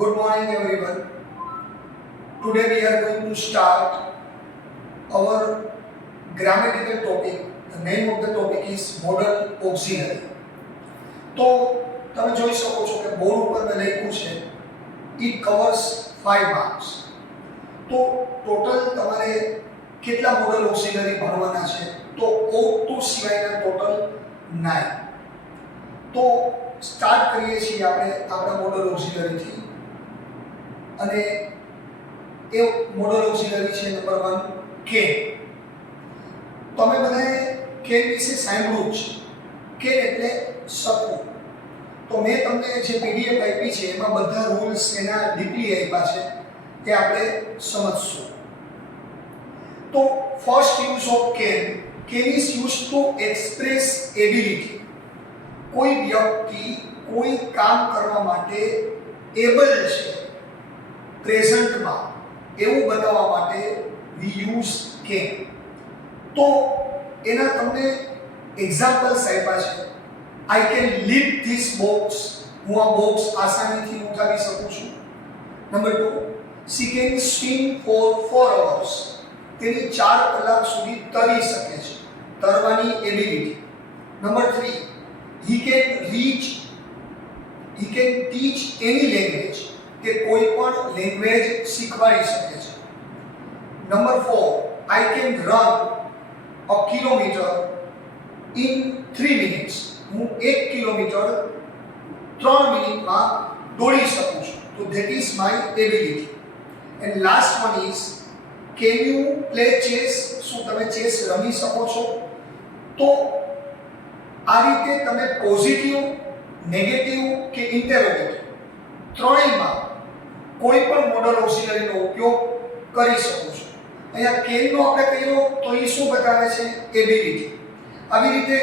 Good morning, everyone. Today we are going to start our grammatical topic. The name of the topic is modal auxiliary. તો તમે જોઈ શકો છો કે board ઉપર મેં લખ્યું છે it covers 5 marks. તો ટોટલ તમારે કેટલા મોડલ ઓક્સિલરી ભણવાના છે? તો O2 સિવાયના ટોટલ 9. તો સ્ટાર્ટ કરીએ છીએ આપણે આપણા મોડલ ઓક્સિલરીથી. અને એ મોડલ ઓક્સિલરી છે નંબર 1 કેન. તમે બધાએ કેન વિશે સાંભળ્યું છે. કેન એટલે સપનું. તો મેં તમને જે પીડીએફ આપી છે એમાં બધા રૂલ્સ એના ડીપલી આપ્યા છે એ આપણે સમજશું. તો first use of can is use to express ability. કોઈ વ્યક્તિ કોઈ કામ કરવા માટે એબલ છે પ્રેઝન્ટમાં એવું બતાવવા માટે વી યુઝ કેન. તો એના તમને એક્ઝામ્પલ્સ આપ્યા છે. I can lift this box. હું આ બોક્સ આસાનીથી ઉઠાવી શકું છું. Number 2, she can swim for 4 hours. તેની 4 કલાક સુધી તરી શકે છે. તરવાની ability. Number 3, he can teach any language. કે કોઈ પણ લેંગ્વેજ શીખવાડી શકે છે. Number 4, I can run a kilometer in 3 minutes. હું 1 કિલોમીટર 3 મિનિટમાં દોડી શકું છું. તો that is my ability. And last one is can you play chess. શું તમે ચેસ રમી શકો છો? તો આ રીતે તમે પોઝિટિવ, નેગેટિવ કે ઇન્ટેરોગેટિવ ત્રણેયમાં કોઈ પણ મોડલ ઓક્સિલરીનો ઉપયોગ કરી શકો છો. અહીંયા કેનનો આપણે કર્યો તો એ શું બતાવે છે? એબિલિટી. આવી રીતે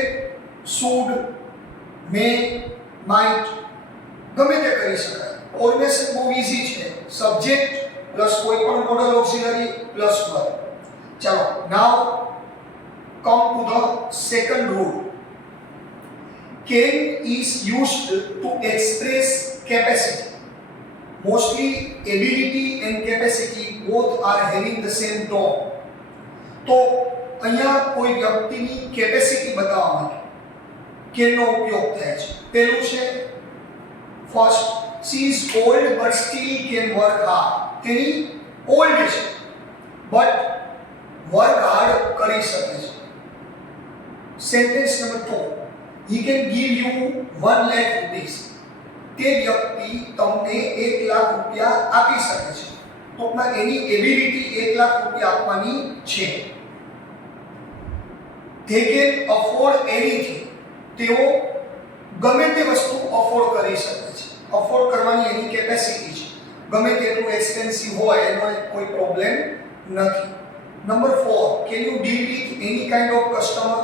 should, may, might ગમે તે કરી શકાય. ફોર્મેશન બહુ ઈઝી છે. સબ્જેક્ટ પ્લસ કોઈ પણ મોડલ ઓક્સિલરી પ્લસ વર્બ. ચાલો now come to the second rule. Can is used to express capacity. Mostly ability and capacity both are having the same tone. તો અહીંયા કોઈ વ્યક્તિની કેપેસિટી બતાવવા માટે કેનનો ઉપયોગ થાય છે. પહેલું છે first, she is old but still can work hard. તેની ઓલ્ડ છે બટ વર્ક હાર્ડ કરી શકે છે. Sentence number 2, he can give you 1 lakh rupees. તે વ્યક્તિ તમને 1 લાખ રૂપિયા આપી શકે છે. ટૂંકમાં એની એબિલિટી 1 લાખ રૂપિયા આપવાની છે. they can afford anything. તેઓ ગમે તે વસ્તુ અફોર્ડ કરી શકે છે. અફોર્ડ કરવાની એની કેપેસિટી છે. ગમે તેટલું એક્સપેન્સિવ હોય એનો કોઈ પ્રોબ્લેમ નથી. Number 4, can you deal with any kind of customer.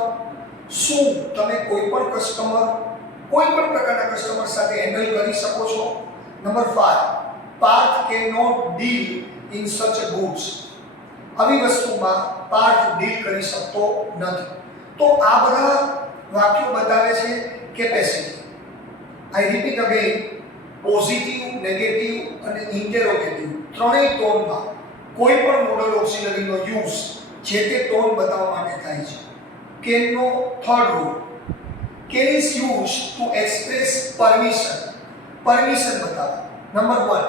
શું તમે કોઈ પણ પ્રકારના કસ્ટમર સાથે હેન્ડલ કરી શકો છો? Number 5, Parth can not deal in such goods. આવી વસ્તુમાં પાર્થ ડીલ કરી શકતો નથી. તો આ બધા વાક્યો બતાવે છે કેપેસિટી. આઈ રિપીટ અગેન, પોઝિટિવ, નેગેટિવ અને ઇન્ટેરોગેટિવ ત્રણેય ટોનમાં કોઈ પણ મોડલ ઓક્સિલરીનો યુઝ જે તે ટોન બતાવવા માટે થાય છે. કેનનો third rule, can is use to express permission. Permission બતાવે. Number 1,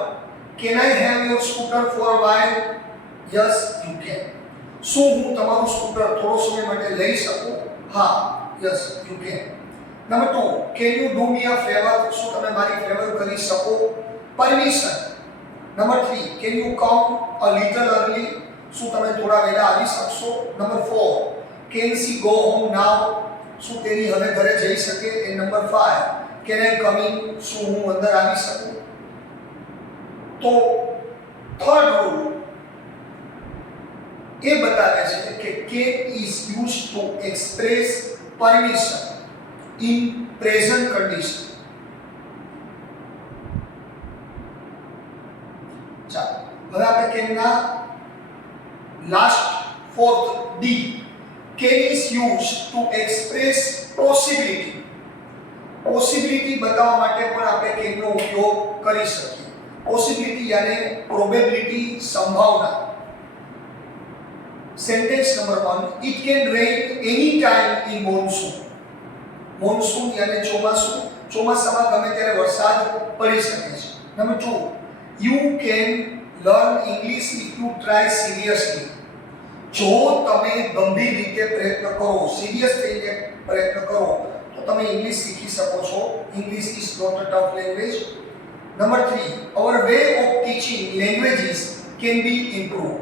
can I have your scooter for a while? Yes you can. શું હું તમારું સ્કૂટર થોડો સમય માટે લઈ શકું? હા, yes you can. Number 2, can you do me a favour? શું તમે મારી ફેવર કરી શકો? Permission. Number 3, can you come a little early? શું તમે થોડા વહેલા આવી શકશો? Number 4, can she go home now? શું તેની હવે ઘરે જઈ શકે? And number 5, can I come in? શું હું અંદર આવી શકું? તો થર્ડ રૂલ એ બતાવે છે કે can is use to express permission in present condition. ચાલો હવે આપણે કેનના લાસ્ટ ફોર્થ ડી, can is use to express possibility. Possibility બતાવવા માટે પણ આપણે કેનનો ઉપયોગ કરી શકીએ. पॉसिबिलिटी यानी प्रोबेबिलिटी संभावना. Sentence number 1, it can rain any time in monsoon. Monsoon यानी ચોમાસું, ચોમાસામાં ગમે ત્યારે વરસાદ પડી શકે છે. Number 2, you can learn English if you try seriously. જો તમે ગંભીર રીતે પ્રયત્ન કરો, સિરિયસ થઈને પ્રયત્ન કરો તો તમે ઇંગ્લિશ શીખી શકો છો. English is not a tough language. Number 3, our way of teaching languages can be improve.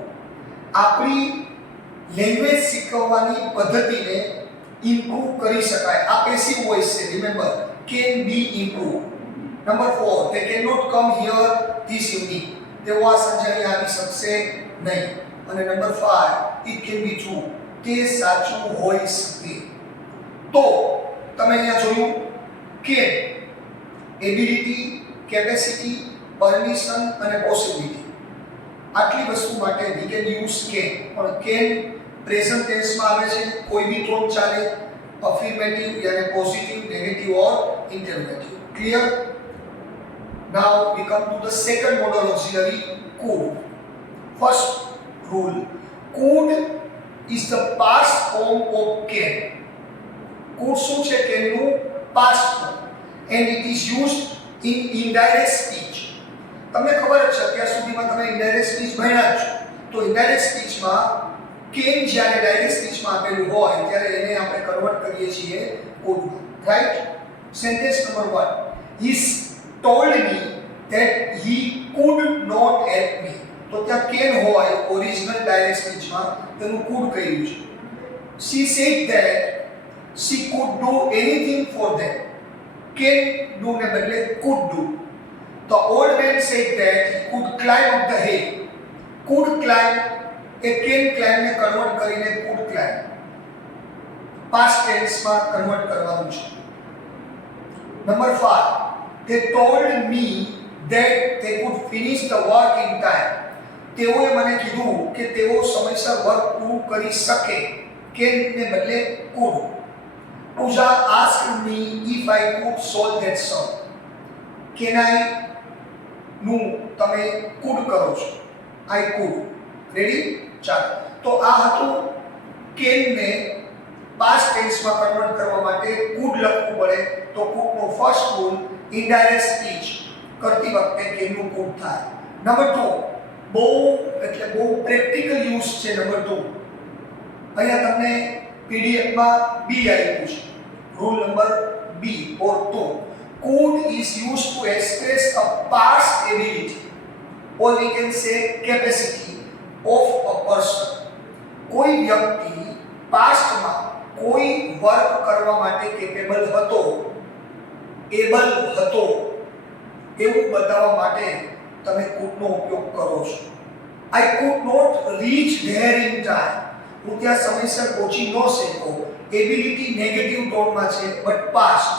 આપણી લેંગ્વેજ શીખવવાની પદ્ધતિને ઇમ્પ્રૂવ કરી શકાય. આ પેસિવ વોઇસ છે, remember, can be improve. Number 4, they cannot come here this evening. તેઓ આ સાંજે અહીં આવી શકશે નહીં. અને number 5, it can be true. તે સાચું હોઈ શકે. તો તમે અહીંયા જોયું કે એબિલિટી, કેપેસિટી, પરમિશન અને પોસિબિલિટી, આટલી વસ્તુ માટે we can use can. પણ can પ્રેઝન્ટ ટેન્સમાં આવે છે, કોઈ બી ટોન ચાલે, અફર્મેટિવ યાની positive, negative or interrogative. Clear? Now we come to the second modal auxiliary, could. First rule, could is the past form of can. Could શું છે? can નું past form and it is used in indirect speech. તમને ખબર જ છે, અત્યાર સુધીમાં તમે ઇનડાયરેક્ટ સ્પીચ ભણ્યા જ છો. તો ઇનડાયરેક્ટ સ્પીચમાં કેન જ્યારે ડાયરેક્ટ સ્પીચમાં આપેલું હોય ત્યારે એને આપણે કન્વર્ટ કરીએ છીએ could. Right? Sentence number 1, he told me that he could not help me. તો ત્યાં can હોય ઓરિજિનલ ડાયરેક્ટ સ્પીચમાં, તેનું could કહ્યું છે. she said that she could do anything for them. can do ને બદલે could do. The old man said that he could climb up the hill. Could climb A can climb ને convert કરીને could climb past tense માં convert કરવાનું છે. Number 5, they told me that they could finish the work in time. તેઓએ મને કીધું કે તેઓ સમયસર વર્ક પૂરું કરી શકે. can ને બદલે could. Pooja asked me if I could solve that sum. Can I નું તમે could કરો છો, I could. રેડી? ચાલો, તો આ હતું can ને past tense માં કન્વર્ટ કરવા માટે could લખવું પડે. તો could નો ફર્સ્ટ રૂલ, ઇનડાયરેક્ટ સ્પીચ કરતી વખતે can નું could થાય. નંબર 2, બહુ એટલે બહુ પ્રેક્ટિકલ યુઝ છે. નંબર 2, અહીંયા તમને પીડીએફ માં બી આપ્યું છે. Rule number B or 2, could is used to express a past ability or we can say capacity of a person. કોઈ વ્યક્તિ પાસ્ટમાં કોઈ વર્ક કરવા માટે કેપેબલ હતો, એબલ હતો, એવું બતાવવા માટે તમે could નો ઉપયોગ કરો છો. I could not reach there in time. હું ત્યાં સમયસર પહોંચી ન શક્યો. એબિલિટી નેગેટિવ ટોનમાં છે but past.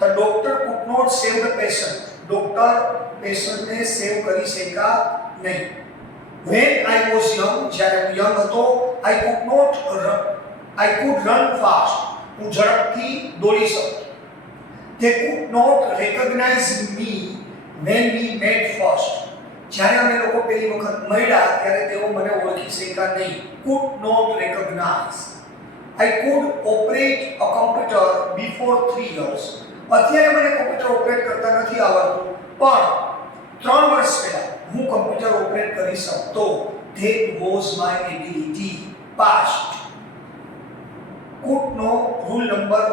The doctor could not save the patient. Doctor પેશન્ટને સેવ કરી શક્યા નહીં. When I was young, જ્યારે હું યંગ હતો, I could run fast. હું ઝડપથી દોડી શકતો. They could not recognize me when we met first. જ્યારે અમે લોકો પહેલી વખત મળ્યા ત્યારે તેઓ મને ઓળખી શક્યા નહીં. Could not recognize. I could operate a computer before 3 years. અત્યારે મને કમ્પ્યુટર ઓપરેટ કરતા નથી આવડતું, પણ 3 વર્ષ પહેલા હું કમ્પ્યુટર ઓપરેટ કરી શકતો. That was my ability. Past. Could નો રૂલ નંબર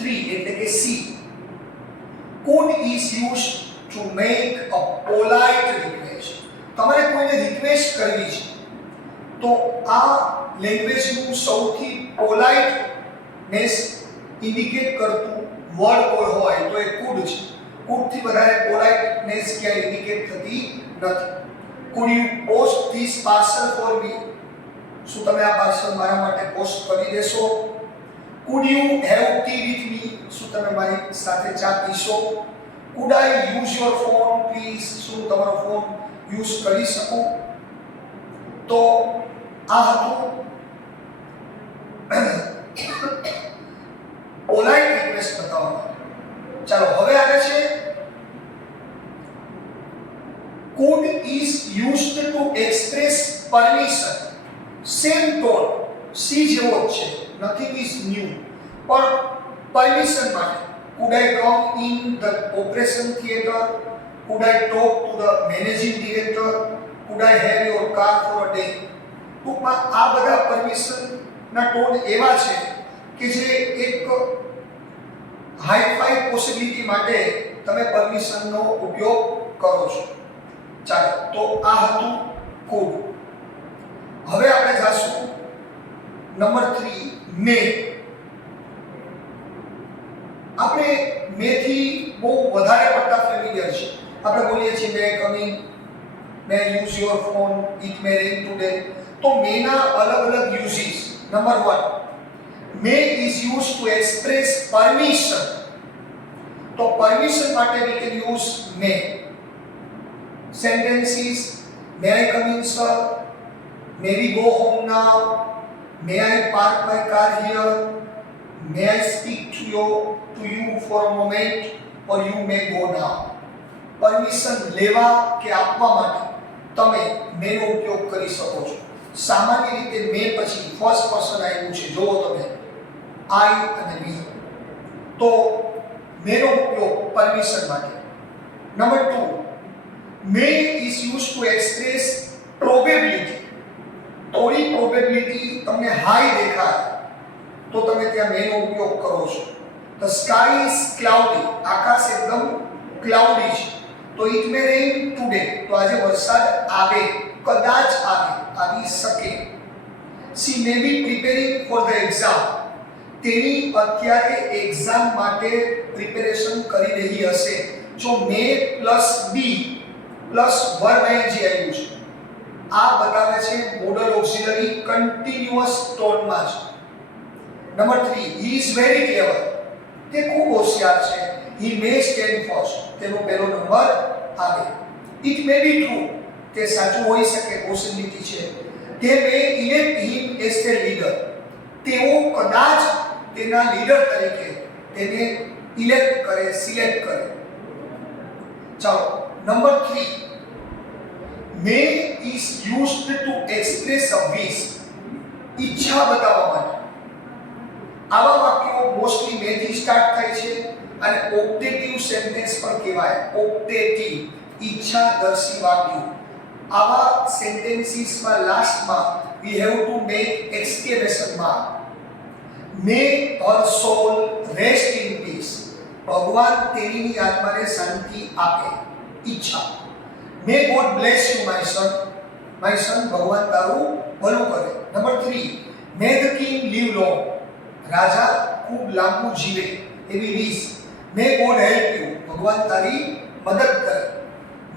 3 એટલે કે C. Could is used to make a polite request. તમારે કોઈને રિક્વેસ્ટ કરવી છે તો આ લેંગ્વેજનું સૌથી પોલાઇટનેસ ઇન્ડિકેટ કરતું વર્ડ કોઈ હોય તો એ could છે. could થી વધારે પોલાઇટનેસ ક્યાંય ઇન્ડિકેટ થતી નથી. Could you post this parcel for me? શું તમે આ પાર્સલ મારા માટે પોસ્ટ કરી દેશો? Could you have tea with me? શું તમે મારી સાથે ચા પીશો? Could I use your phone please? શું તમારો ફોન યુઝ કરી શકું? તો આ હતું પોલાઇટ રિક્વેસ્ટ બતાવવા માટે. ચાલો હવે આવે છે could is used to express permission. Same tone, C જેવો જ છે, nothing is new. પણ પરમિશન માટે could I come in the operation theater? Could I talk to the managing director? Could I have your car for a day? ટૂંકમાં આ બધા પરમિશનના tone એવા છે કે જે એક હાઈ-ફાઈ પોસિબિલિટી માટે તમે પરમિશનનો ઉપયોગ કરો છો. ચાલો, તો આ હતું could. હવે આપણે જાશું નંબર 3 મે. આપણે મે થી બહુ વધારે પડતા ફેમિલિયર છે. આપણે બોલીએ છીએ may come in, may use your phone, it may rain today. તો મે ના અલગ અલગ uses. Number 1, may is use to express permission. તો પરમિશન માટે we can use may. Sentences: may I come in, sir? May we go home now? May I park my car here? May I speak to you for a moment, or you may go now. Permission લેવા કે આપવા માટે તમે મે નો ઉપયોગ કરી શકો છો. સામાન્ય રીતે મે પછી ફર્સ્ટ પર્સન આવ્યું છે, જોવો તમે I અને we. તો મે નો ઉપયોગ પરમિશન માટે. Number 2, may is used to express probability. થોડી પ્રોબેબિલિટી તમને હાઈ દેખાય તો તમે ત્યાં મે નો ઉપયોગ કરો છો. The sky is cloudy. આકાશ એકદમ ક્લાઉડી છે, તો it may rain today. તો આજે વરસાદ આવે, કદાચ આવે, આવી શકે. She may be preparing for the exam. તેની અત્યારે એક્ઝામ માટે પ્રિપેરેશન કરી રહી હશે. જો મે પ્લસ બી પ્લસ વર્બ આઈએનજી આવ્યું છે, આ બતાવે છે મોડલ ઓક્સિલરી કન્ટિન્યુઅસ ટોનમાં છે. Number 3, he is very clever. તે ખૂબ હોશિયાર છે. he may stand first. તેનો પહેલો નંબર આવે. it may be true. તે સાચું હોઈ શકે, પોસિબિલિટી છે. they may elect him as their leader. તેઓ કદાચ તેના લીડર તરીકે તેને ઇલેક્ટ કરે, સિલેક્ટ કરે. ચાલો, number 3, may is used to express a wish. ઈચ્છા બતાવવા માટે. આવા વાક્યો મોસ્ટલી મે થી સ્ટાર્ટ થાય છે અને ઓપ્ટેટિવ સેન્ટેન્સ પણ કહેવાય. ઓપ્ટેટિવ, ઈચ્છાદર્શી વાક્યો. આવા સેન્ટેન્સીસમાં લાસ્ટમાં we have to make exclamation mark. may her soul rest in peace. ભગવાન તેની આત્માને શાંતિ આપે. ઈચ્છા. may God bless you my son. my son, ભગવાન તારું ભલું કરે. Number 3, may the king live long. રાજા ખૂબ લાંબુ જીવે એવી વિશ. may God help you. ભગવાન તારી મદદ કરે.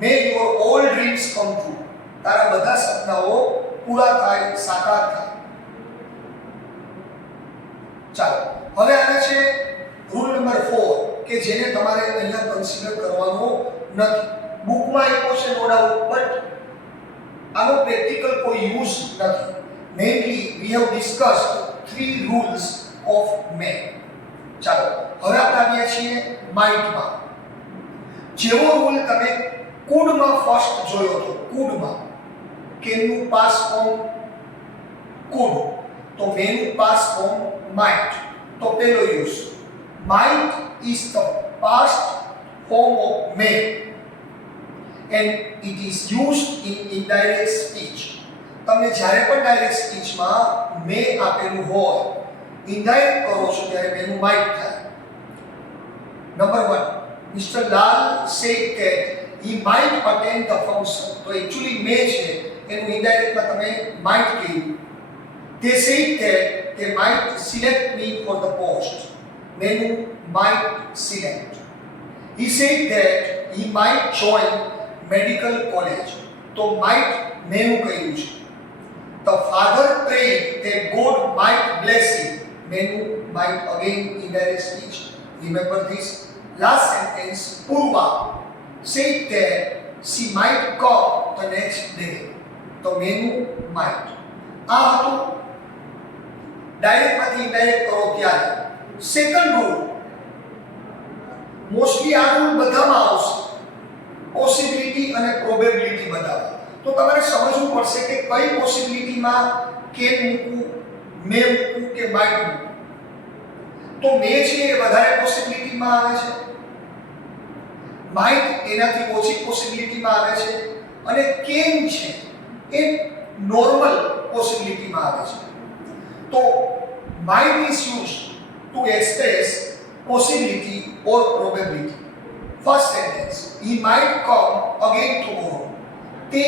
may your all dreams come true. તારા બધા સપનાઓ પૂરા થાય, સાકાર થાય. ચાલો, હવે આવે છે રૂલ નંબર 4 કે જેને તમારે અહીંયા કન્સિડર કરવાનો નથી. બુકમાં આપ્યો છે નો ડાઉટ, બટ આનો પ્રેક્ટિકલ કોઈ યુઝ નથી. Mainly we have discussed 3 rules of may. ચાલો, હવે આપણે આવ્યા છીએ માઇટમાં. જેવો રૂલ તમે કુડમાં ફર્સ્ટ જોયો હતો, કુડમાં કેનનું પાસ ફોર્મ કુડ, તો મેનું પાસ ફોર્મ might. તો પહેલો use, might is the past form of may and it is used in indirect speech. તમને જ્યારે પણ ડાયરેક્ટ સ્પીચમાં મે આપેલું હોય, ઇનડાયરેક્ટ કરો છો ત્યારે મેનું might થાય. Number 1, Mr. Lal said that he might attend the function. તો એક્ચ્યુઅલી મે છે, એનું ઇનડાયરેક્ટમાં તમે might કહ્યું. They said that they might select me for the post. Menu might select. He said that he might join medical college. તો might menu કહ્યું છે. The father prayed that God might bless him. Menu might, again indirect speech. Remember this. Last sentence, Purva said that she might come the next day. તો menu might. આ હતું ડાયરેક્ટમાંથી indirect કરો ત્યારે. Second rule, mostly આ rule બધામાં આવશે. Possibility possibility અને probability બતાવો. તો તમારે સમજવું પડશે કે કઈ પોસિબિલિટીમાં કેન મૂકવું, મે મૂકવું કે માઇટ મૂકવું. તો મે છે એ વધારે પોસિબિલિટીમાં આવે છે, માઇટ એનાથી ઓછી પોસિબિલિટીમાં આવે છે, અને કેન છે એ નોર્મલ પોસિબિલિટીમાં આવે છે. તો might is used to express possibility or probability. First sentence, he might come again tomorrow. તે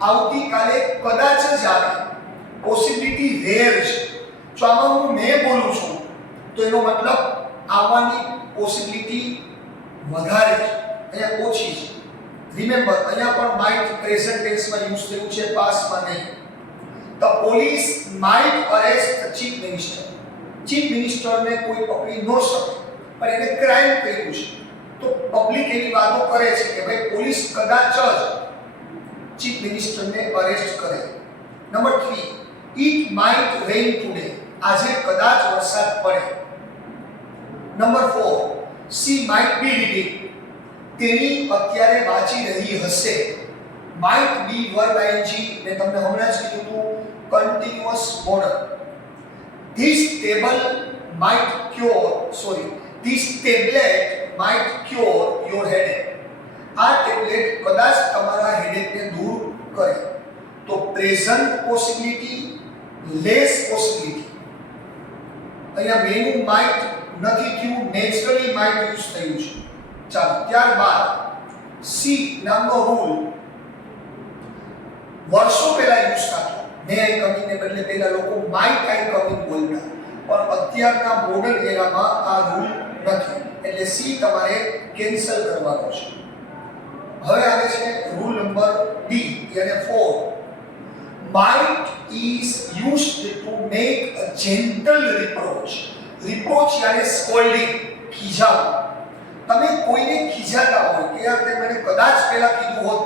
આવતીકાલે કદાચ જ આવે. પોસિબિલિટી રેર છે. જો આમાં હું મેં બોલું છું તો એનો મતલબ આવવાની પોસિબિલિટી વધારે છે, અહીંયા ઓછી છે. રિમેમ્બર, અહીંયા પણ might પ્રેઝન્ટ ટેન્સમાં યુઝ થયું છે, પાસ્ટમાં નહીં. The police might arrest the chief minister. Chief મિનિસ્ટરને કોઈ પકડી ન શકે, પણ એને ક્રાઇમ કર્યું છે. તો પબ્લિક એવી વાતો કરે છે કે ભાઈ પોલીસ કદાચ જ ચીફ મિનિસ્ટરને અરેસ્ટ કરે. Number 3, it might rain today. આજે કદાચ વરસાદ પડે. Number 4, she might be reading. તેની અત્યારે વાંચી રહી હશે. might be verb ing, મેં તમને હમણાં જ કીધું હતું, continuous model. This tablet might cure your headache. આ ટેબ્લેટ કદાચ તમારા હેડેકને દૂર કરે. તો પ્રેઝન્ટ પોસિબિલિટી, લેસ પોસિબિલિટી. અહીંયા મેનું માઇટ નથી થયું, નેચરલી માઇટ યુઝ થયું છે. ચાલો, ત્યારબાદ સી નામનો રૂલ વર્ષો પહેલા યુઝ થતો. મે આઈ કમિંગને બદલે પહેલા લોકો માઇટ આઈ કમિંગ બોલતા, પણ અત્યારના મોડર્ન એરામાં આ રૂલ નથી. એટલે સી તમારે કેન્સલ કરવાનો છે. હવે આવે છે રૂલ નંબર ડી, એટલે 4. might is used to make a gentle reproach. reproach એટલે scolding, ખીજાવું. તમે કોઈને ખીજાતા હોય કે યાર તે મને કદાચ પહેલા કીધું હોત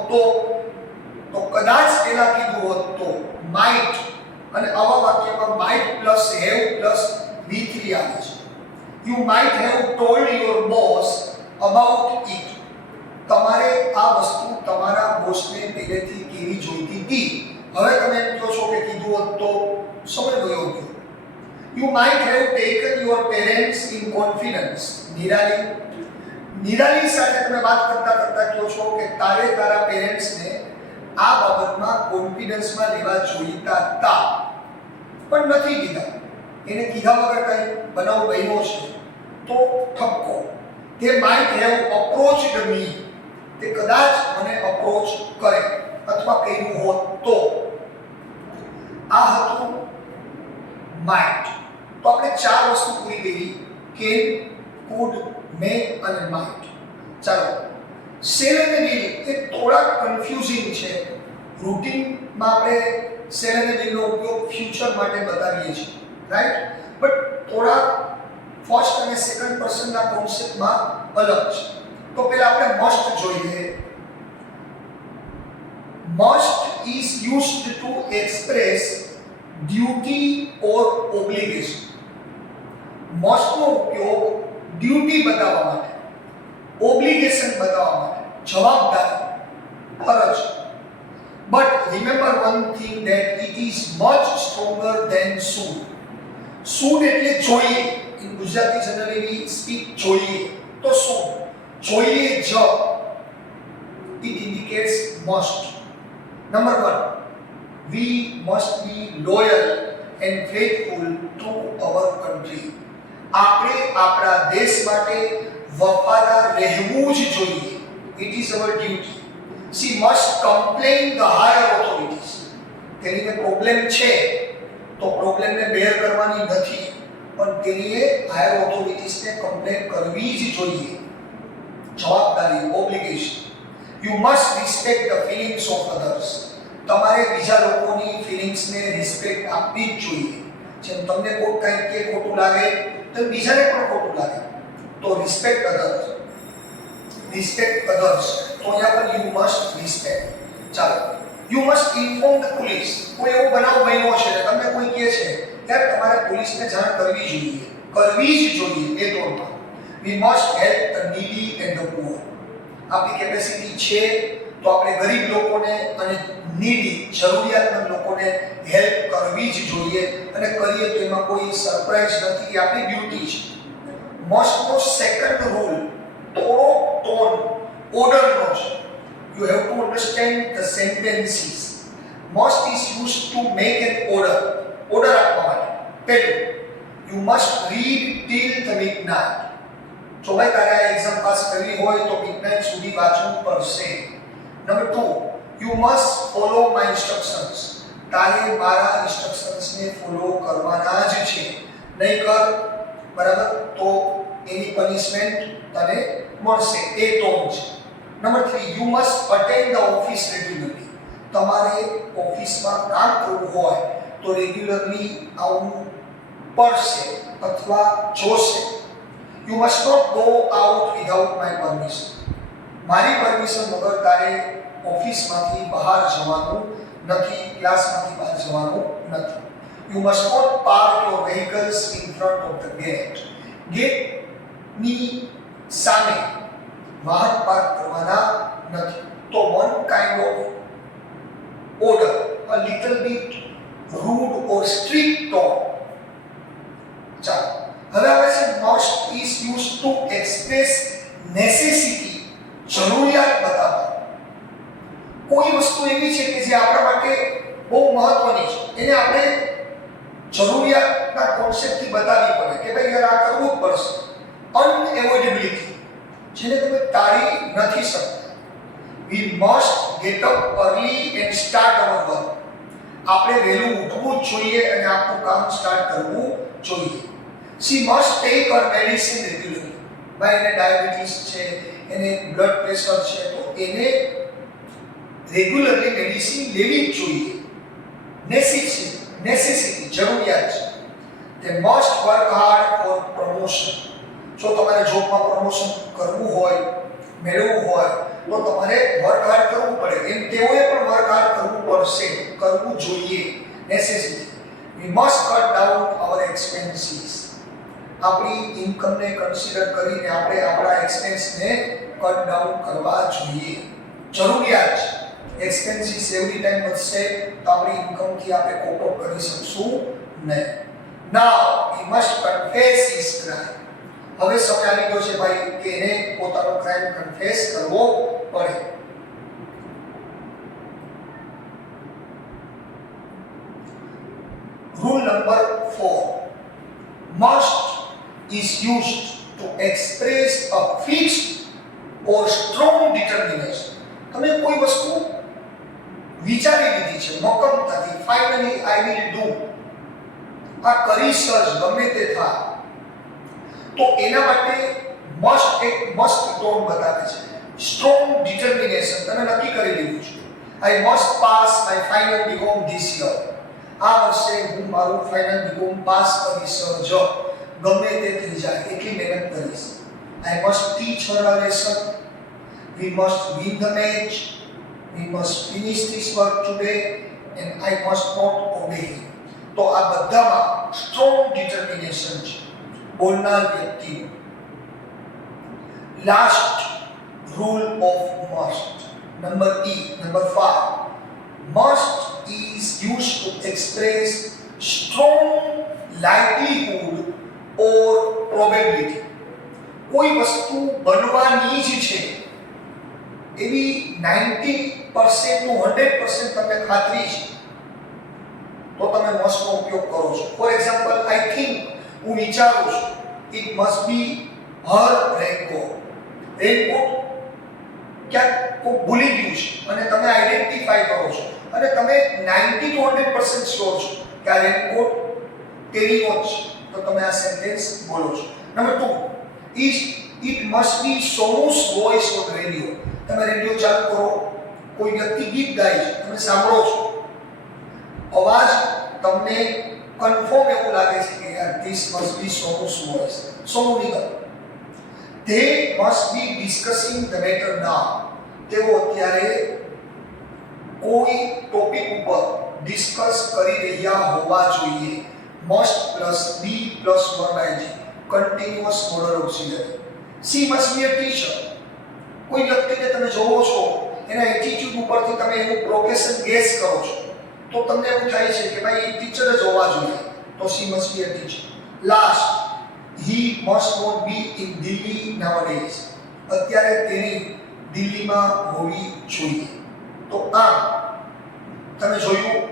તો કદાચ પહેલા કીધું હોત તો might, અને આવા વાક્યમાં might plus have plus V3 આવે છે. You might have told your boss about it. તમારે આ વસ્તુ તમારા બોસને પહેલેથી કેવી જોઈતી હતી. હવે તમે એમ કહો છો કે કીધું હોત તો સમય ગયો ગયો. You might have taken your parents in confidence. Nirali સાથે તમે વાત કરતા કહો છો કે તારે તારા પેરેન્ટ્સને આ બાબતમાં કોન્ફિડન્સમાં લેવા જોઈતા હતા, પણ નથી કીધા. એને કીધા વગર કઈ બનાવ બન્યો છે તો ઠપકો. તે might have approached me. તે કદાચ મને અપ્રોચ કરે અથવા કહ્યું હોત તો. આ હતું might. તો આપણે 4 વસ્તુ પૂરી કરી: can, could, may અને might. ચાલો, shall અને will એ થોડા કન્ફ્યુઝિંગ છે. રૂટીનમાં આપણે shall અને will નો ઉપયોગ ફ્યુચર માટે બતાવીએ છીએ, રાઈટ? બટ થોડા ફર્સ્ટ અને સેકન્ડ પર્સનના કોન્સેપ્ટમાં અલગ છે. તો પહેલા આપણે મસ્ટ જોઈએ. must is used to express duty or obligation. must નો ઉપયોગ ડ્યુટી બતાવવા માટે, ઓબ્લિગેશન બતાવવા માટે, જવાબદારી, ફરજ. But remember one thing that it is much stronger than should. should એટલે જોઈએ. In Gujarati generally we speak જોઈએ. તો should, જોઈએ જ, it indicates must. Number 1, we must be loyal and faithful to our country. આપણે આપણા દેશ માટે વફાદાર રહેવું જ જોઈએ. It is our duty. She must complain the higher authorities. તેની પ્રોબ્લેમ છે તો પ્રોબ્લેમને બેર કરવાની નથી, પણ તેની હાયર ઓથોરિટીઝને કમ્પ્લેન કરવી જ જોઈએ. જવાબદારી, obligation. You must respect the feelings of others. તમારે બીજા લોકોની ફિલિંગ્સને રિસ્પેક્ટ આપવી જ જોઈએ. જેમ તમને કોઈ કંઈક કે ખોટું લાગે તો બીજાને પણ ખોટું લાગે. તો રિસ્પેક્ટ અધર્સ. તો અહીંયા પણ યુ મસ્ટ રિસ્પેક્ટ. ચાલો, you must inform the police. કોઈ એવો બનાવ બન્યો છે ને તમને કોઈ કહે છે ત્યારે તમારે પોલીસને જાણ કરવી જ જોઈએ. એ તોડમાં We must help the needy and the poor. આપણી કેપેસિટી છે તો આપણે ગરીબ લોકોને અને નીડી જરૂરિયાતમંદ લોકોને હેલ્પ કરવી જ જોઈએ અને કરીએ તો એમાં કોઈ સરપ્રાઈઝ નથી, એ આપણી ડ્યુટી છે. મસ્ટનો સેકન્ડ રૂલ થોડો ટોન ઓર્ડરનો છે. You have to understand the sentences. Must is used to make an order. Order આપવા માટે. પહેલું, you must read till the midnight. જો ભાઈ તારે આ એક્ઝામ પાસ કરવી હોય તો મિડનાઇટ સુધી વાંચવું પડશે. Number 2, you must follow my instructions. તારે મારા ઇન્સ્ટ્રક્શન્સને ફોલો કરવાના જ છે. નહીં કર બરાબર તો એની પનિશમેન્ટ તને મળશે. એ ટોન છે. Number 3, you must attend the office regularly. તમારે ઓફિસમાં કામ કરવું હોય તો રેગ્યુલરલી આવવું પડશે અથવા જોશે. You must not go out without my permission. મારી પરમિશન વગર તારે ઓફિસમાંથી બહાર જવાનું નથી, ક્લાસમાંથી બહાર જવાનું નથી. You must not park your vehicles in front of the gate. ગેટની સામે વાહન પાર્ક કરવાના નથી. તો one kind of order, a little bit rude or strict tone. ચાલો હવે આવે છે must is used to express necessity, જરૂરિયાત બતાવવા. કોઈ વસ્તુ એવી છે કે જે આપણા માટે બહુ મહત્વની છે, એને આપણે જરૂરિયાતના કોન્સેપ્ટથી બતાવવી પડે કે ભાઈ યાર આ કરવું જ પડશે. અનએવોઇડેબિલિટી, જેને તમે ટાળી નથી શકતા. We must get up early and start our work. આપણે વહેલું ઉઠવું જ જોઈએ અને આપણું કામ સ્ટાર્ટ કરવું જોઈએ. She must take her medicine regularly. ભાઈ એને ડાયાબિટીસ છે, એને બ્લડ પ્રેશર છે, તો એને રેગ્યુલરલી મેડિસિન લેવી જ જોઈએ. નેસેસિટી જરૂરિયાત છે. They must work hard for promotion. જો તમારે જોબમાં પ્રમોશન કરવું હોય, મેળવવું હોય તો તમારે વર્ક હાર્ડ કરવું પડે. એમ તેઓએ પણ વર્ક હાર્ડ કરવું પડશે, કરવું જોઈએ. Necessity. We must cut down our expenses. આપણી ઇન્કમને કન્સિડર કરીને આપણે આપણા એક્સપેન્સને કટ ડાઉન કરવા જોઈએ. જરૂરિયાત છે. એક્સપેન્સીસ એવરી ટાઈમ વધશે તો આપણી ઇન્કમથી આપણે કોપ અપ કરી શકશું નહીં. Now he must confess his crime. હવે સમય આવી ગયો છે ભાઈ કે એને પોતાનો ક્રાઇમ કન્ફેસ કરવો પડે. Rule number 4. Must is used to express a fixed or strong determination. તમે કોઈ વસ્તુ વિચારી લીધી છે મક્કમતાથી, ફાઇનલી આઈ વિલ ડુ, આ કરીશ જ ગમે તે થાય, તો એના માટે મસ્ટ એક મસ્ટ ટોન બતાવે છે. સ્ટ્રોંગ ડિટર્મિનેશન, તમે નક્કી કરી લીધું છે I must pass my final BCom this year. આ વર્ષે હું મારું ફાઇનલ બીકોમ પાસ કરીશ જ, ગમે તે થઈ જાય એટલી મહેનત કરીશ. I must teach Har a lesson. We must win the match. We must finish this work today and I must not obey him. તો આ બધામાં સ્ટ્રોંગ ડિટર્મિનેશન છે બોલનાર વ્યક્તિ. Last rule of must, number 5. Must is used to express strong likelihood or probability. કોઈ વસ્તુ બનવાની જ છે એવી 90% નું 100% તમને ખાતરી છે તો તમે મસ્ટનો ઉપયોગ કરો છો. ફોર એક્ઝામ્પલ, આઈ થિંક, હું વિચારું છું, it must B Har raincoat. Raincoat ક્યાંક કોઈ ભૂલી ગયું છે અને તમે આઈડેન્ટિફાઈ કરો છો અને તમે 90 to 100% શ્યોર છો કે આ રેનકોટ તેણીનો જ છે, તો તમે આ સેન્ટેન્સ બોલો છો. Number 2, it must be Sonu's voice on radio. તમે રેડિયો ચાલુ કરો, કોઈ વ્યક્તિ ગીત ગાય છે, તમે સાંભળો છો, અવાજ તમને કન્ફર્મ એવું લાગે છે કે યાર this must be Sonu's voice, Sonu Nigam. They must be discussing the matter now. તેઓ અત્યારે કોઈ ટોપિક ઉપર ડિસ્કસ કરી રહ્યા હોવા જોઈએ. must plus be plus verb ing, continuous modal auxiliary. She must be a teacher. કોઈ વ્યક્તિને તમે જોવો છો, એના એટીટ્યુડ ઉપરથી તમે એનું પ્રોફેશન ગેસ કરો છો તો તમને એવું થાય છે કે ભાઈ ટીચર જ હોવા જોઈએ, તો she must be a teacher. Last, he must not be in Delhi nowadays. અત્યારે તેની દિલ્હીમાં હોવી જોઈએ. તો આ તમે જોયું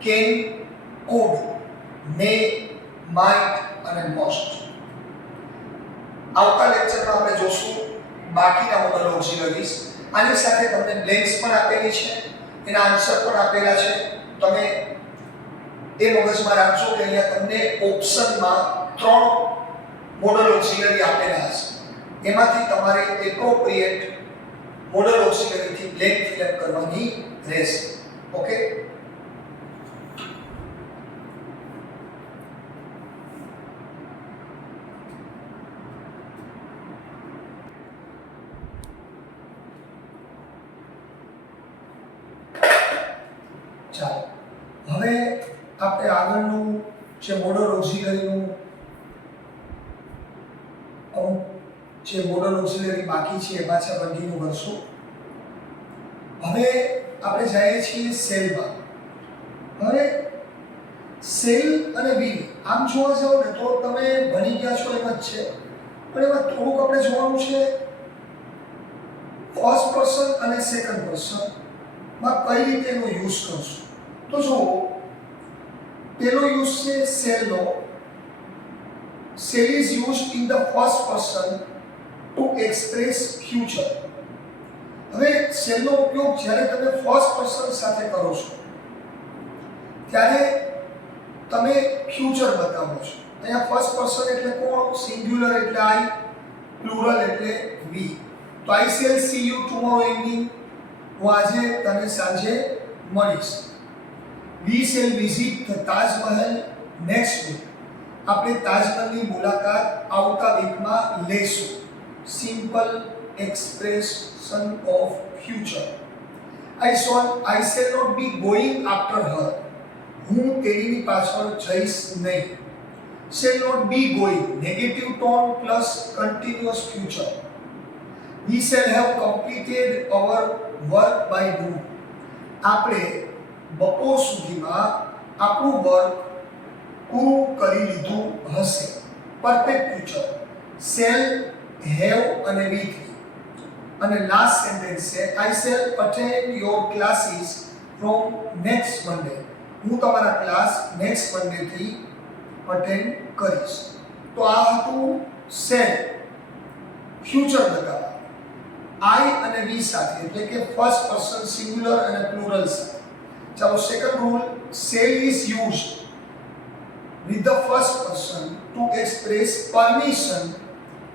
કેન, કુડ, મે, માઇટ અને મોસ્ટ. આવતા લેક્ચરમાં આપણે જોશું બાકીના મોડલ ઓક્સિલરીઝ. આની સાથે તમને બ્લેન્ક્સ પણ આપેલી છે, એના આન્સર પણ આપેલા છે. તમે એ મગજમાં રાખજો કે અહીંયા તમને ઓપ્શનમાં 3 મોડલ ઓક્સિલરી આપેલા હશે, એમાંથી તમારે એપ્રોપ્રિએટ મોડલ ઓક્સિલરીથી બ્લેન્ક ફિલઅપ કરવાની રહેશે. ઓકે, ચાલો હવે આપણે આગળનું જે મોડલ ઓક્સિલરીનું જે મોડલ ઓક્સિલરી બાકી છે એ પાછા કન્ટિન્યુ કરશું. હવે આપણે જઈએ છીએ સેલમાં. હવે સેલ અને વ્હીલ આમ જોવા જાવ ને તો તમે ભણી ગયા છો એમ જ છે, પણ એમાં થોડુંક આપણે જોવાનું છે ફર્સ્ટ પર્સન અને સેકન્ડ પર્સન માં કઈ રીતે એનો યુઝ કરશું. તો જો પેલો યુઝ છે સેલનો. Cell is used in the first person to express future. હવે સેલનો ઉપયોગ જ્યારે તમે ફર્સ્ટ પર્સન સાથે કરો છો ત્યારે તમે ફ્યુચર બતાવો છો. અહીંયા ફર્સ્ટ પર્સન એટલે કોણ? સિંગ્યુલર એટલે આઈ, પ્લુરલ એટલે વી. તો I shall see you tomorrow evening. હું આજે તને સાંજે મળીશ. We shall visit the Taj Mahal next week. આપણે તાજમહેલની મુલાકાત આવતા વીકમાં લેશું. Simple expression of future. I shall not be going after her. હું તેની પાછળ જઈશ નહીં. Shall not be going, negative tone plus continuous future. We shall have completed our work by noon. આપણે બપોર સુધીમાં આપણું વર્ક પૂરું કરી લીધું હશે. Perfect future. shall, have અને be. અને લાસ્ટ સેન્ટેન્સ છે I shall attend your classes from next Monday. હું તમારા ક્લાસ નેક્સ્ટ મંડે થી અટેન્ડ કરીશ. તો આ હતું શેલ, ફ્યુચર બતાવવા I અને we સાથે, એટલે કે ફર્સ્ટ પર્સન સિંગ્યુલર અને પ્લુરલ સાથે. ચાલો second rule, shall is used with the first person to express permission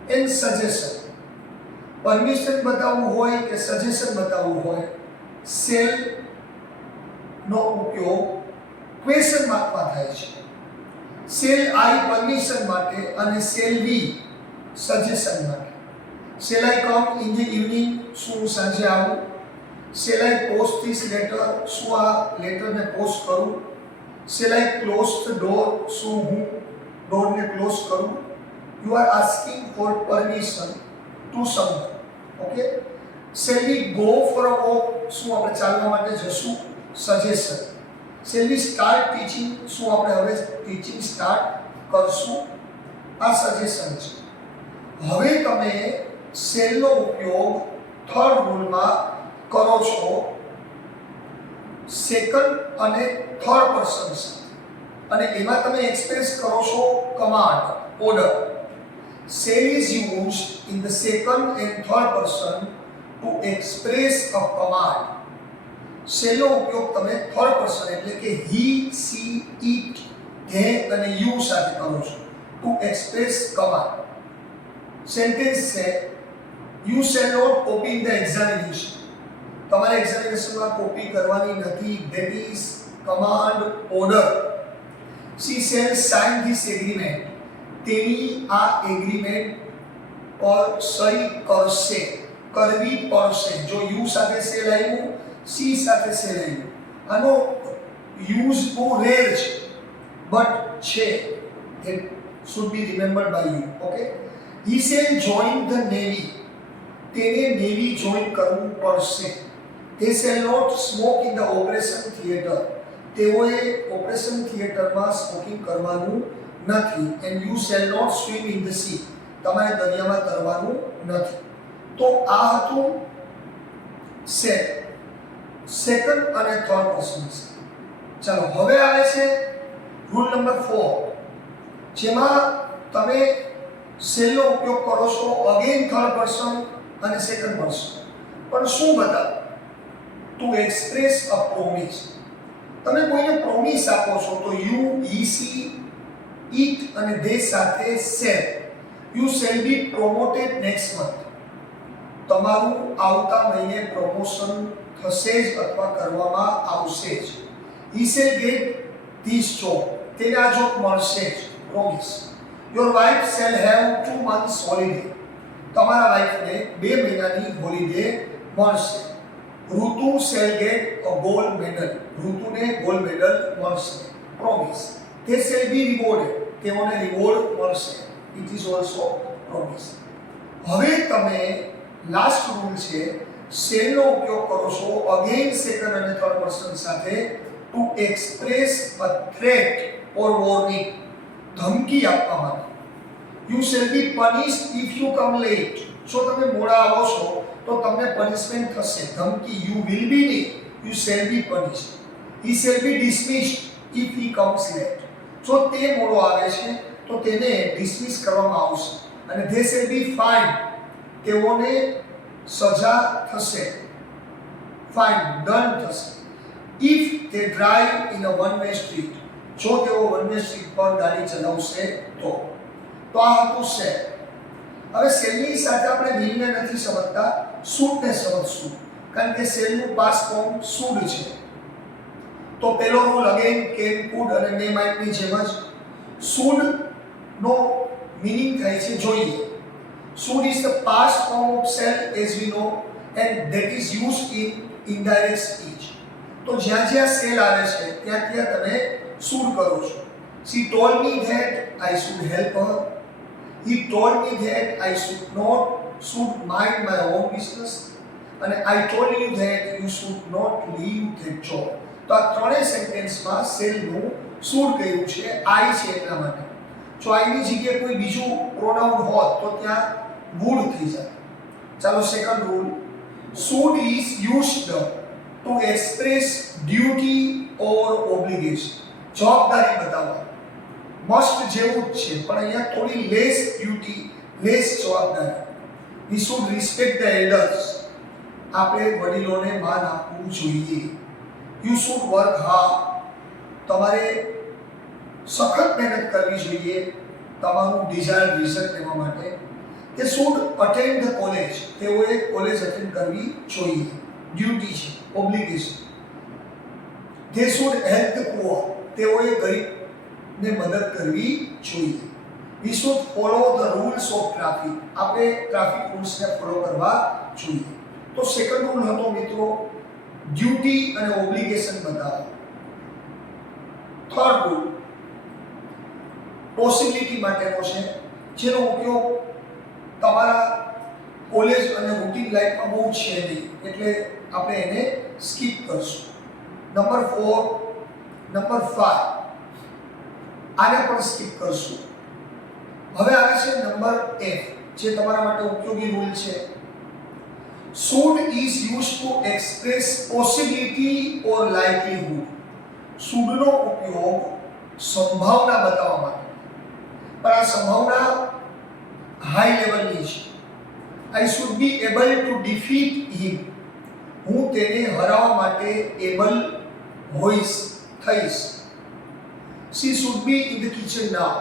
and suggestion. Permission બતાવવું હોય કે સજેશન બતાવવું હોય, સેલ નો ઉપયોગ ક્વેશ્ચન માર્કમાં થાય છે. સેલ આઈ પરમિશન માટે અને સેલ વી સજેશન માટે. Shall I come in the evening, શું સાંજે આવું? Shall I post this letter, શું આ લેટરને પોસ્ટ કરું? Shall I close the door, શું હું ડોરને ક્લોઝ કરું? You are asking for permission to someone. Okay, shall we go for a walk, શું આપણે ચાલવા માટે જશું? Suggestion. shall we start teaching, શું આપણે હવે ટીચિંગ સ્ટાર્ટ કરશું? આ સજેશન છે. હવે તમે શેલનો ઉપયોગ થર્ડ રૂલમાં કરો છો સેકન્ડ અને થર્ડ પર્સન સાથે, અને એમાં તમે એક્સપ્રેસ કરો છો command, order. Shall is used in the second and third person to express a command. shall નો ઉપયોગ તમે થર્ડ પર્સન એટલે કે he, she, it, they અને you સાથે કરો છો to express command. સેન્ટેન્સ છે you shall not copy in the examination. તમારે એક્ઝામિનેશનમાં કોપી કરવાની નથી. that is command, order. she shall sign this agreement. તેની આ એગ્રીમેન્ટ પર સહી કરશે, કરવી પડશે. જો યુ સાથે સેલ આવ્યું, સી સાથે સેલ આવ્યું. આનો યુઝ બહુ રેર છે, બટ છે. It should be remembered by you. Okay, he shall join the navy. તેને નેવી જોઈન કરવું પડશે. they shall not smoke in the operation theater. તેઓએ ઓપરેશન થિયેટરમાં સ્મોકિંગ કરવાનું નથી. And you shall not swim in the sea, તમારે દરિયામાં તરવાનું નથી. તો આ હતું સેકન્ડ અને થર્ડ પર્સન. ચાલો હવે આવે છે રૂલ નંબર 4, જેમાં તમે સેલનો ઉપયોગ કરો છો અગેન થર્ડ પર્સન અને સેકન્ડ પર્સન. પણ શું બતાવો? To express a promise. તમે કોઈને પ્રોમિસ આપો છો તો યુ, ઈ, સી, ઇટ અને ધે સાથે shall. You shall be promoted next month. તમારું આવતા મહિને પ્રમોશન થશે જ અથવા કરવામાં આવશે જ. He shall get this job, તેને આ જોબ મળશે જ. Promise. Your wife shall have 2 months holiday, તમારા વાઇફને 2 મહિનાની હોલિડે મળશે. Ritu shall get a gold medal, ઋતુને ગોલ્ડ મેડલ મળશે. Promise. They shall be rewarded, તેઓને રિવોર્ડ મળશે. It is also promise. હવે તમે લાસ્ટ રૂલ છે, શેલનો ઉપયોગ કરો છો અગેન સેકન્ડ અને થર્ડ પર્સન સાથે to express a threat or warning, ધમકી આપવા માટે. You shall be punished if you come late, જો તમે મોડા આવો છો તો તમને પનિશમેન્ટ થશે. ધમકી યુ વિલ બી નહીં, you shall be punished. He shall be dismissed if he comes late, જો તે મોડો આવે છે તો તેને ડિસમિસ કરવામાં આવશે. અને ધે શેલ બી ફાઇન્ડ, તેઓને સજા થશે, ફાઇન દંડ થશે. If they drive in a one way street, જો તેઓ વન વે સ્ટ્રીટ પર ગાડી ચલાવશે તો. તો આ હતું સેલ. હવે સેલની સાથે આપણે વિલને નથી સમજતા, શૂડને સમજશું, કારણ કે સેલનું પાસ્ટ ફોર્મ શૂડ છે. તો પહેલો રૂલ અગેન કેન, કુડ અને મે માઇટની જેમ જ. શૂડ નો મીનિંગ થાય છે જોઈએ. Should is the past form of shall as we know, and that is used in indirect speech. તો જ્યાં જ્યાં shall આવે છે ત્યાં ત્યાં તમે should કરો છો. She told me that I should help her. He told me that I should mind my own business. અને I told you that you should not leave that job. તો આ ત્રણેય સેન્ટેન્સમાં shall નું should કહ્યું છે, I છે એટલા માટે. જો I ની જગ્યાએ કોઈ બીજું પ્રોનાઉન હોત તો ત્યાં would થઈ જાય. ચાલો second rule. should is used to express duty or obligation, જવાબદારી બતાવવા. must જેવું જ છે પણ અહીંયા થોડી લેસ ડ્યુટી, લેસ જવાબદારી. we should respect the elders, આપણે વડીલોને માન આપવું જોઈએ. you should work hard, તમારે સખત મહેનત કરવી જોઈએ તમારું ડિઝાયર્ડ રિઝલ્ટ લેવા માટે. તે શુડ અટેન્ડ ધ કોલેજ, તેઓએ કોલેજ અટેન્ડ કરવી જોઈએ, ડ્યુટી છે, obligation. They should help the poor, તેઓએ ગરીબને મદદ કરવી જોઈએ. We should follow the rules of traffic, આપણે ટ્રાફિક રૂલ્સને ફોલો કરવા જોઈએ. તો સેકન્ડ રૂલ હતો મિત્રો ડ્યુટી અને ઓબ્લિગેશન બતાવો. થર્ડ રૂલ પોસિબિલિટી માટેનો છે, જેનો ઉપયોગ તમારા કોલેજ અને રૂટીન લાઈફમાં બહુ છે નહીં, એટલે આપણે એને સ્કીપ કરશું. નંબર 4, નંબર 5 આને પણ સ્કીપ કરશું. હવે આવે છે નંબર F, જે તમારા માટે ઉપયોગી રૂલ છે. should is used to express possibility or likelihood. should નો ઉપયોગ સંભાવના બતાવવા માટે, પણ આ સંભાવના હાઈ લેવલની છે. I should be able to defeat him, હું તેને હરાવવા માટે એબલ હોઈશ, થઈશ. She should be in the kitchen now.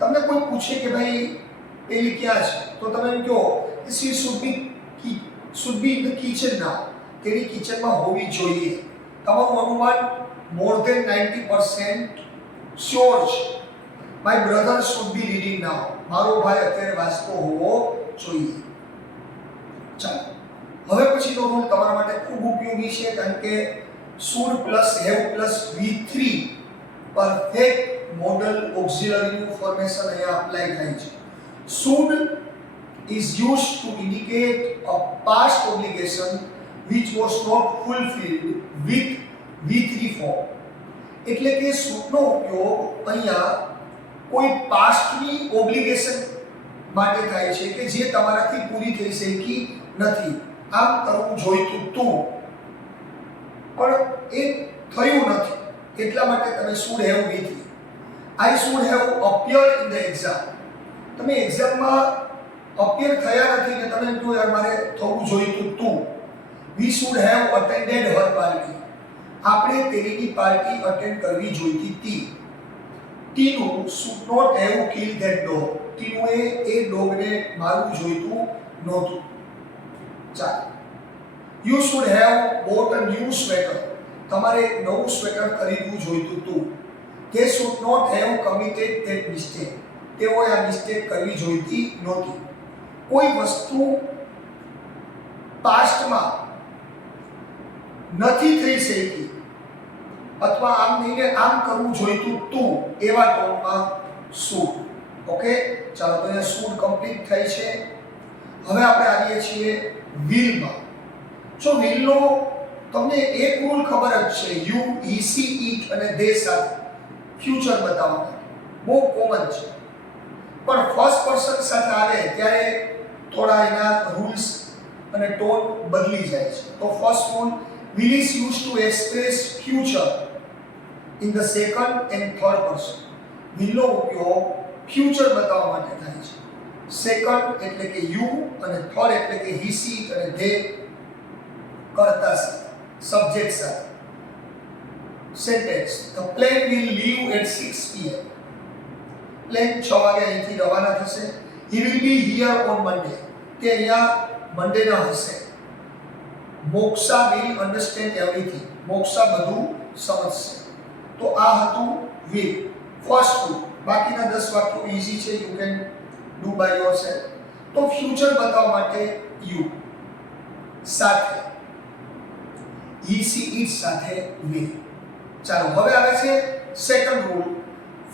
તમને કોઈ પૂછે કે ભાઈ પેલી ક્યાં છે તો તમે એમ કહો she should be in the kitchen now, તેની કિચનમાં હોવી જોઈએ. તમારું અનુમાન more than 90% શ્યોર છે. My brother should be reading now, મારો ભાઈ અત્યારે વાંચતો હોવો જોઈએ. ચાલો હવે પછીનો રૂલ તમારા માટે ખૂબ ઉપયોગી છે, કારણ કે should plus have plus V3 perfect modal ઓક્સિલરીનું ફોર્મેશન અહીંયા અપ્લાય થાય છે. should is used to indicate a past obligation which was not fulfilled with V3 form. એટલે કે શૂટનો ઉપયોગ અહીંયા કોઈ પાસ્ટની ઓબ્લિગેશન માટે થાય છે કે જે તમારાથી પૂરી થઈ શકી નથી. આમ કરવું જોઈતું તું પણ એ થયું નથી, એટલા માટે તમે should have V3. I should have appeared in the exam. તમે એક્ઝામમાં અપિયર થયા નથી ને તમે કહો યાર મારે થવું જોઈતું તું. We should have attended her party. આપણે તેની પાર્ટી અટેન્ડ કરવી જોઈતી હતી. Tinu should not have killed that dog. ટીનુએ એ ડોગને મારવું જોઈતું નહોતું. ચાલો. You should have bought a new sweater. તમારે એક નવું સ્વેટર ખરીદવું જોઈતું હતું. They should not have committed that mistake. તેઓએ આ મિસ્ટેક કરવી જોઈતી નહોતી. કોઈ વસ્તુ પાસ્ટમાં નથી થઈ શકી અથવા આમ નહીં આમ કરવું જોઈતું તું એવા ટોનમાં શુડ. ઓકે, ચાલો તો અહીંયા શુડ કમ્પ્લીટ થઈ છે. હવે આપણે આવીએ છીએ વિલમાં. જો વિલનો તમને એક રૂલ ખબર જ છે, યુ, હી, સી, ઇટ અને દે સાથે ફ્યુચર બતાવવા માટે બહુ કોમન છે. પણ ફર્સ્ટ પર્સન સાથે આવે ત્યારે થોડા એના રૂલ્સ અને ટોન બદલી જાય છે. તો first one, will is used to express future in the second and third person. will નો ઉપયોગ ફ્યુચર બતાવવા માટે થાય છે. સેકન્ડ એટલે કે યુ અને થર્ડ એટલે કે હી, સી, ઇટ અને ધે કર્તા સાથે, સબ્જેક્ટ સાથે. Sentence, the plane will leave at 6 p.m. Plane 6 વાગે અહીંથી રવાના થશે. he will be here on Monday. તે અહીંયા મંડેના હશે. Moksha will understand everything. Moksha બધું સમજશે. તો આ હતું will, ફર્સ્ટ રૂલ. બાકીના 10 વાક્યો ઈઝી છે, you can do by yourself. તો ફ્યુચર બતાવવા માટે યુ સાથે, he, she, it સાથે will. ચાલો હવે આવે છે સેકન્ડ રૂલ.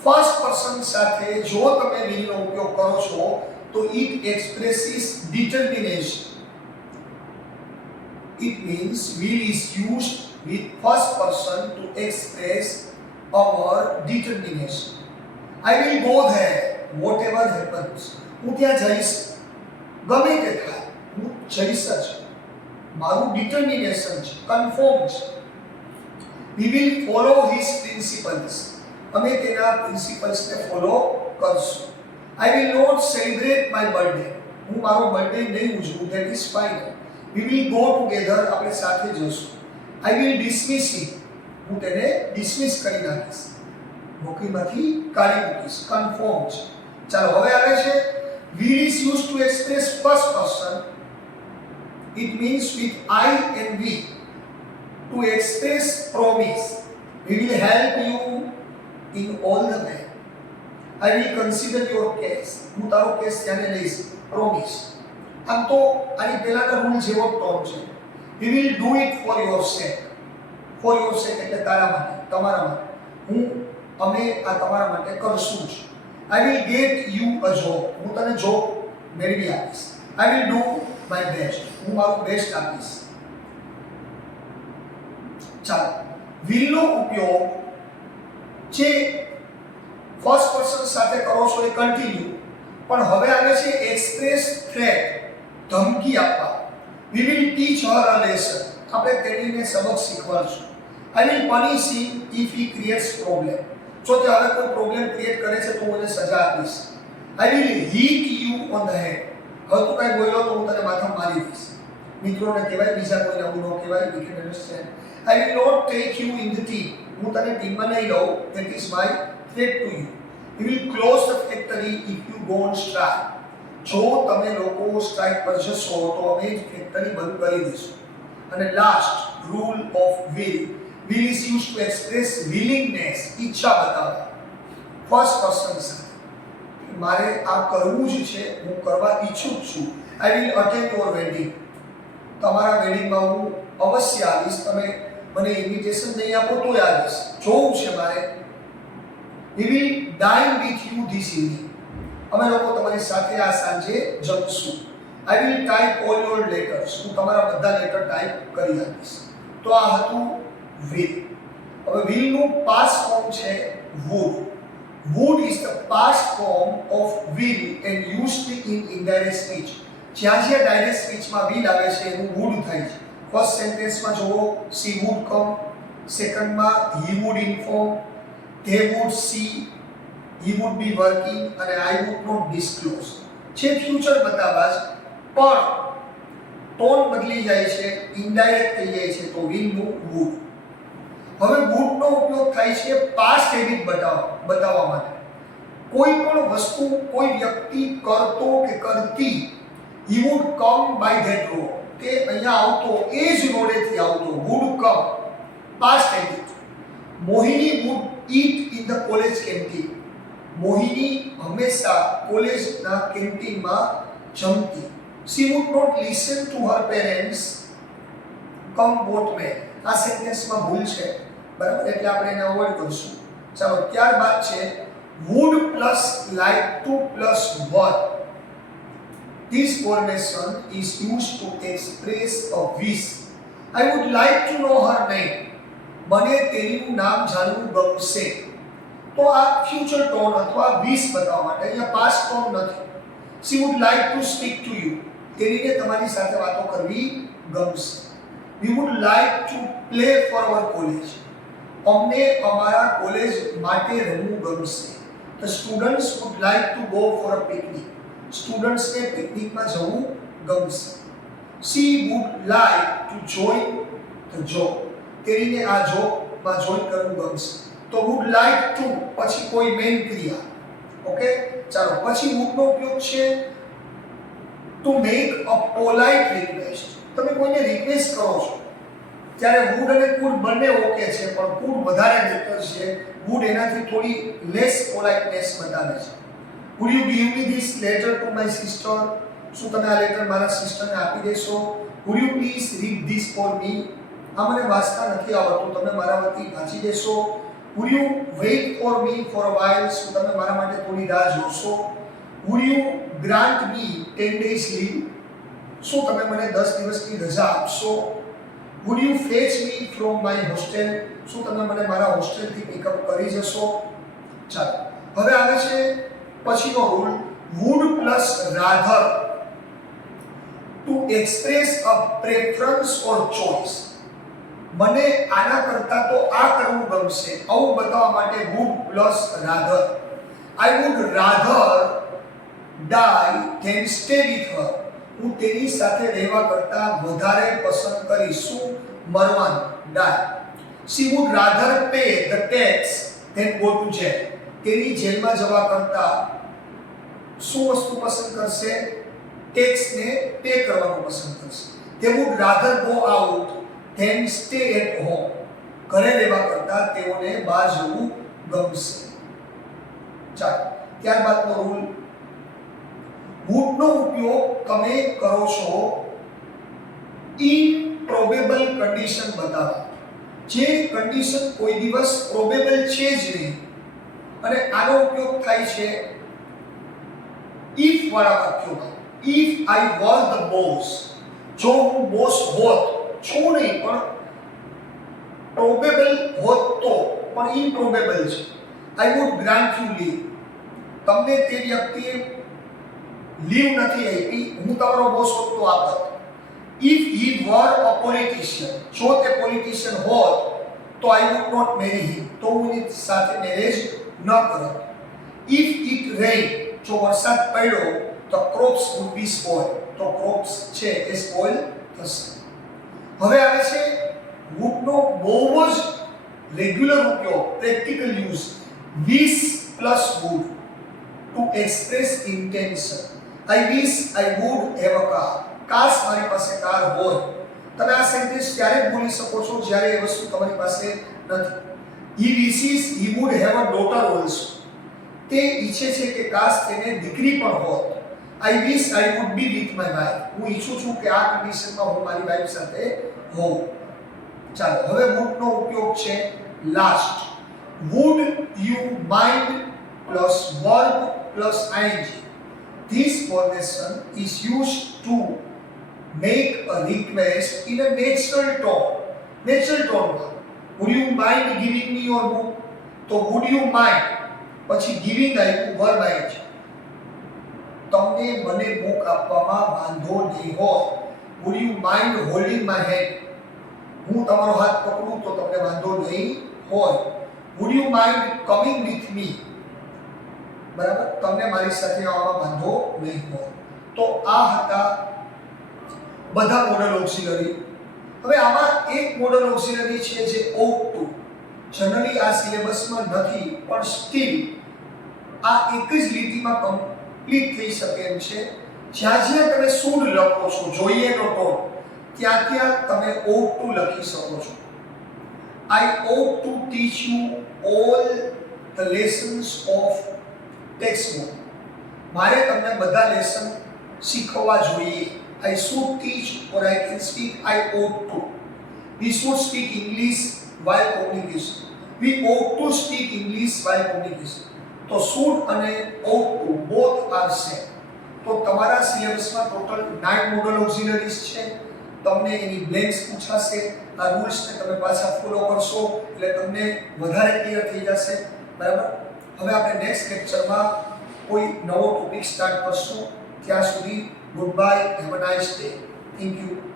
ફર્સ્ટ પર્સન સાથે જો તમે will નો ઉપયોગ કરો છો તો it expresses determination. It means will is used with first person to express our determination. I will go there whatever happens. હું ત્યાં જઈશ, ગમે તે થાય હું જઈશ જ. મારું ડિટર્મિનેશન છે, કન્ફર્મ છે. We will follow his principles. અમે તેના પ્રિન્સિપલ્સને ફોલો કરશું. I will not celebrate my birthday. હું મારો બર્થડે નહીં ઉજવું, that is fine. We will go together. આપણે સાથે જશું. I will dismiss him. હું તેને ડિસમિસ કરી નાખીશ, નોકરીમાંથી કાઢી મૂકીશ. કન્ફર્મ છે. ચાલો હવે આવે છે will is used to express first person. It means with I and we to express promise. We will help you in all the way. I will consider your case. હું તારો કેસ ધ્યાને લઈશ. Promise. આમ તો આની પહેલાના rule જેવો tone છે. We will do it for your sake. For your sake એટલે તારા માટે, તમારા માટે. અમે આ તમારા માટે કરશું જ. I will get you a job. હું તને જોબ મેળવી આપીશ. I will do my best. હું મારું બેસ્ટ આપીશ. ચાલો, will નો ઉપયોગ જે ફર્સ્ટ પર્સન સાથે કરો છો એ કન્ટિન્યુ, પણ હવે આવે છે એક્સપ્રેસ થ્રેટ, ધમકી આપવા. We will teach her a lesson. આપણે તેણીને સબક શીખવાડશું. I will punish him if he creates problem. જો તે હવે કોઈ પ્રોબ્લેમ ક્રિએટ કરે છે તો હું એને સજા આપીશ. I will hit you on the head. હવે તું કઈ બોલ્યો તો હું તને માથામાં મારી દઈશ. મિત્રોને કહેવાય, બીજા કોઈને આવું ન કહેવાય. We can understand. I will not take you in the team. હું તને ટીમમાં નહીં લઉં. That is my threat to you. We will close the factory if you go on strike. જો તમે લોકો સ્ટ્રાઇક પર જશો તો અમે ફેક્ટરી બંધ કરી દઈશું. અને last rule of will. Will is used to express willingness. ઈચ્છા બતાવવા. ફર્સ્ટ પર્સન સાથે મારે આ કરવું જ છે, હું કરવા ઈચ્છું છું. I will attend your wedding. તમારા વેડિંગમાં હું અવશ્ય આવીશ. તમે મને ઇન્વિટેશન નહીં આપો તો આવીશ. જોવું છે મારે. We will dine with you this evening. અમે લોકો તમારી સાથે આ સાંજે જમશું. I will type all your letters. હું તમારા બધા લેટર ટાઈપ કરી આપીશ. તો આ હતું will. હવે will નું past form છે would. Would is the past form of will and used in indirect speech. જ્યાં ડાયરેક્ટ સ્પીચમાં will આવે છે એનું would થાય છે. ફર્સ્ટ સેન્ટેન્સમાં જુઓ she would come, સેકન્ડમાં he would inform, they would see, he would be working અને I would not disclose. જે ફ્યુચર બતાવવા છે પણ ટોન બદલી જાય છે, ઇનડાયરેક્ટ થઈ જાય છે તો will નું would. હવે would નો ઉપયોગ થાય છે પાસ્ટ હેબિટ બતાવવા માટે. કોઈ પણ વસ્તુ કોઈ વ્યક્તિ કરતો કે કરતી he would come by that road. તે અહીંયા આવતો એ જ રોડેથી આવતો would come past habit. Mohini would eat in the college canteen. મોહિની હંમેશા કોલેજના કેન્ટીનમાં જમતી. She would not listen to her parents come both way. આ સેન્ટેન્સમાં ભૂલ છે બરાબર, એટલે આપણે એને અવોઇડ કરશું. ચાલો ત્યારબાદ છે would plus like to plus were. This formation is used to express a wish. I would like to know her name. મને તેનું નામ જાણવું ગમશે. તો આ ફ્યુચર ટોન અથવા વિશ બતાવવા માટે, અહીંયા પાસ્ટ ટોન નથી. She would like to speak to you. તેણીને તમારી સાથે વાતો કરવી ગમશે. We would like to play for our college. અમને અમારા કોલેજ માટે રમવું ગમશે. The students would like to go for a picnic. સ્ટુડન્ટ્સને પિકનિકમાં જવું ગમશે. She would like to join the job. તેણીને આ જોબમાં જોઈન કરવું ગમશે. તો would like to પછી કોઈ મેઇન ક્રિયા. ઓકે, ચાલો પછી would નો ઉપયોગ છે to make a polite request. તમે કોઈને રિક્વેસ્ટ કરો છો ત્યારે would અને could બંને ઓકે છે, પણ could વધારે બેટર છે. would એનાથી થોડી લેસ પોલાઇટનેસ બતાવે છે. Would you give me this letter to my sister? શું તમે આ લેટર મારા સિસ્ટરને આપી દેશો? Would you please read this for me? આ મને વાંચતા નથી આવડતું, તમે મારા વતી વાંચી દેશો? Would you wait for me for a while? શું તમે મારા માટે થોડી રાહ જોશો? Would you grant me 10 days leave? શું તમે મને 10 દિવસની રજા આપશો? Would you fetch me from my hostel? શું તમે મને મારા હોસ્ટેલથી પિકઅપ કરી જશો? ચાલો હવે આવે છે પછીનો rule would plus rather to express a preference or choice. મને આના કરતા તો આ કરવું ગમશે આવું બતાવવા માટે would plus rather. I would rather die than stay with her. હું તેની સાથે રહેવા કરતા વધારે પસંદ કરીશ શું? મરવાનું, die. She would rather pay the tax than go to jail. તેની જેલમાં જવા કરતા શું વસ્તુ પસંદ કરશે? ટેક્સને પે કરવાનું પસંદ કરશે. They would rather go out than stay at home. ઘરે રહેવા કરતા તેઓને બહાર જવું ગમશે. ચાલો ત્યારબાદનો રૂલ would નો ઉપયોગ તમે કરો છો ઇમ્પ્રોબેબલ કન્ડિશન બતાવવા. જે કન્ડિશન કોઈ દિવસ પ્રોબેબલ છે જ નહીં, અને આનો ઉપયોગ થાય છે if વાળા વાક્યોમાં. if I was the boss, જો હું બોસ હોત, છું નહીં પણ પ્રોબેબલ હોત તો, પણ ઇમ્પ્રોબેબલ છે. I would grant you leave. તમને તે વ્યક્તિએ લીવ નથી આપી, હું તમારો બોસ હોત તો આપત. if he were a politician, જો તે પોલિટિશિયન હોત તો I would not marry him, તો હું એની સાથે મેરેજ ન કરત. if it rained, જો વરસાદ પડ્યો તો crops would be spoiled, તો crops છે એ સ્પોઇલ થશે. હવે આવે છે would નો બહુ જ રેગ્યુલર ઉપયોગ, practical use wish plus would to express intention. I wish I would have a car. કાશ મારી પાસે કાર હોય. તમે આ સેન્ટેન્સ ત્યારે જ બોલી શકો છો જ્યારે એ વસ્તુ તમારી પાસે નથી. He wishes he would have a daughter also. તે ઈચ્છે છે કે કાશ તેને દીકરી પણ હોત. I wish I would be with my wife. હું ઈચ્છું છું કે આ કન્ડિશનમાં હું મારી વાઈફ સાથે હોઉં. ચાલો હવે would નો ઉપયોગ છે last. Would you mind plus verb plus ing. This formation is used to make a request in a natural tone. Natural tone માં would you mind giving me your book? તો would you mind પછી giving આપ્યું verb આવી છે. તમને મને book આપવામાં વાંધો નહીં હોય. would you mind holding my hand? હું તમારો હાથ પકડું તો તમને વાંધો નહીં હોય. would you mind coming with me? બરાબર, તમને મારી સાથે આવવામાં વાંધો નહીં હોય. તો આ હતા બધા મોડલ ઓક્સિલરી. હવે આમાં એક મોડલ ઓક્સિલરી છે જે ought to. જનરલી આ સિલેબસમાં નથી, પણ સ્ટીલ આ એક જ લીટીમાં કમ્પ્લીટ થઈ શકે એમ છે. જ્યાં જ્યાં તમે should લખો છો, જોઈએનો ટોન, ત્યાં ત્યાં તમે ought to લખી શકો છો. I ought to teach you all the lessons of textbook. મારે તમને બધા લેસન શીખવવા જોઈએ. I should teach or I can speak. I ought to. We should speak English while communication. We ought to speak English while communication. તો should અને ought to both are same. તો તમારા સિલેબસમાં total 9 model ઓક્સિલરીઝ છે. તમને એની blanks પૂછાશે. આ રૂલ્સને તમે પાછા follow કરશો એટલે તમને વધારે ક્લિયર થઈ જશે. બરાબર. હવે આપણે નેક્સ્ટ લેક્ચરમાં કોઈ નવો ટોપિક સ્ટાર્ટ કરશું. ત્યાં સુધી good bye, have a nice day. Thank you.